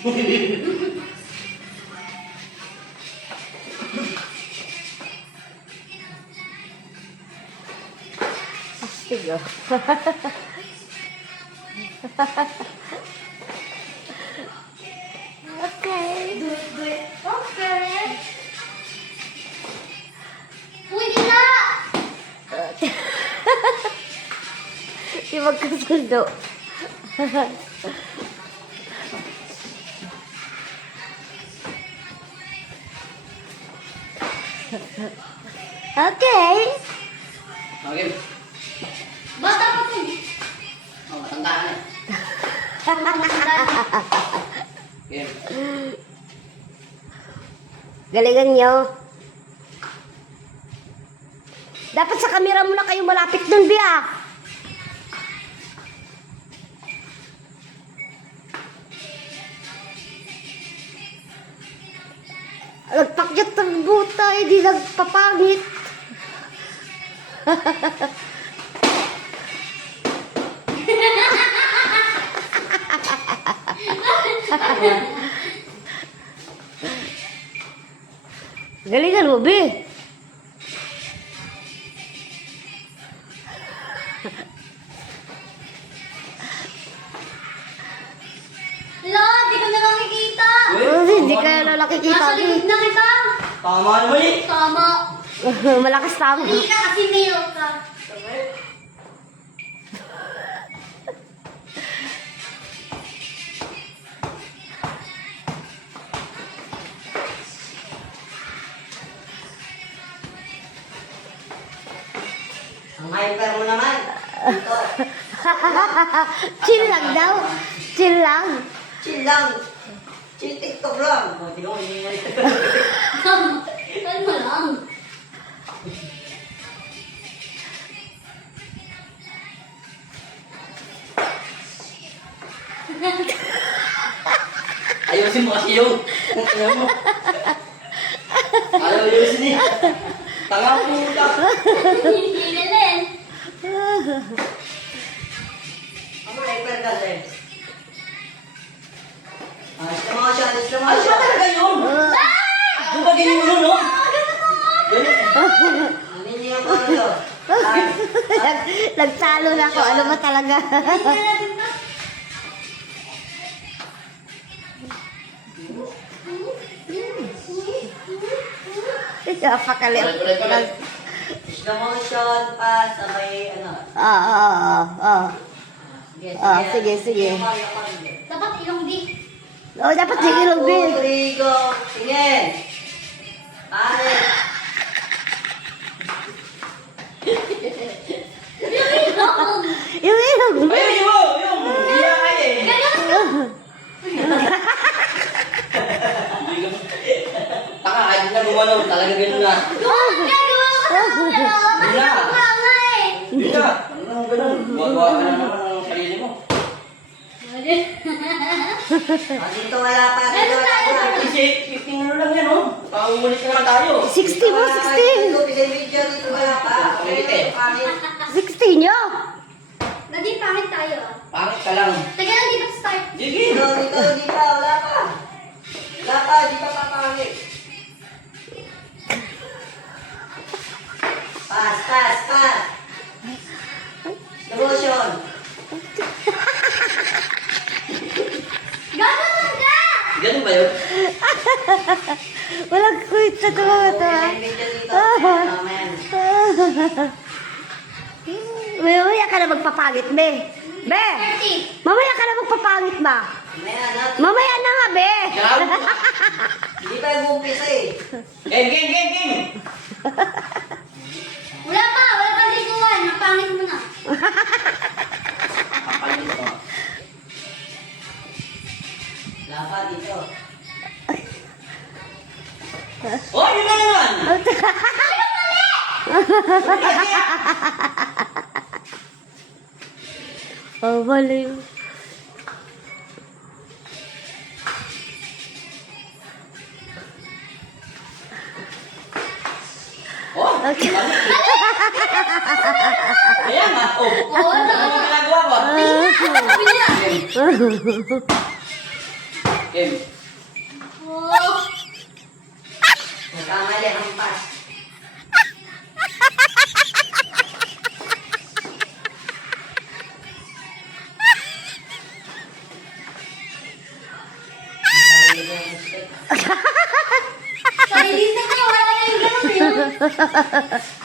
Astig oh. Okay. Do it. Okay. Pwede na! Yung magkasundo. Okay. Okay. Bata pa po. Oh, matanda na. Okay. Galingan nyo. Dapat sa kamera mo na kayo malapit dun, Bia. Nagpakyat ng buta, hindi nagpapangit. Galingan mo, Bi. Lo, di ko na makikita. Hindi ka na nakikita, Nasa Bi. likod na kita. Tama naman eh. Tama. Malakas tama. Hindi ka kasi mayo ka. Ang hyper mo naman. Ito. Chill lang daw. Chill lang. Chill lang. Chill TikTok lang. O, di ko hindi Kalma lang. Ayusin mo kasi yung... Ayaw mo. Ayaw ayusin eh. Tanga po ka. Hindi galing. Ako hyper kasi. Ayos lang mga siya talaga yun. Kung ba ganyan mo, no? Ano niya ko ano? Nagtalo na ako. Ano ba talaga? Napakalit. Slow motion pa sa may ano. Sige, sige. Dapat ilong di. Oh, dapat sige lang, Bi. 2, 3, go. Sige. Pare. Yung ilong. Ayun mo! Yung! Hindi na kaya eh. Taka, kahit na gumano. Talaga ganun na. Hindi na. Anong ganun? Gawa ka na naman ang sarili mo. Dito wala pa. Dito wala pa. Kasi 15 ano lang yan, oh. Pauulit na naman tayo. 60 mo, 60. Dito wala pa. Pangit eh. 60 nyo. Nadi pangit tayo. Pangit ka lang. Taga lang di ba start? Sige. Dito. Wala pa. Wala pa. Di pa papangit. Pass. Devotion. Gano'n ka! Ganun ba yun? Walang quit sa tuwa ito. Mamaya ka na magpapangit, Be. Be! 30. Mamaya ka na magpapangit ba? Mamaya na nga, Be. Hindi pa yung umpisa eh. Game! Wala pa likuan. Ang pangit mo na. Kapalit ko. Wala pa dito. Oh, yun na naman! Oh, baliw. Oh, Okay. kaya nga. Oh, ano ang ginagawa ko? Game. Oh. Nagkamali ang pass. Sa release na ka, wala na yung ganun yun.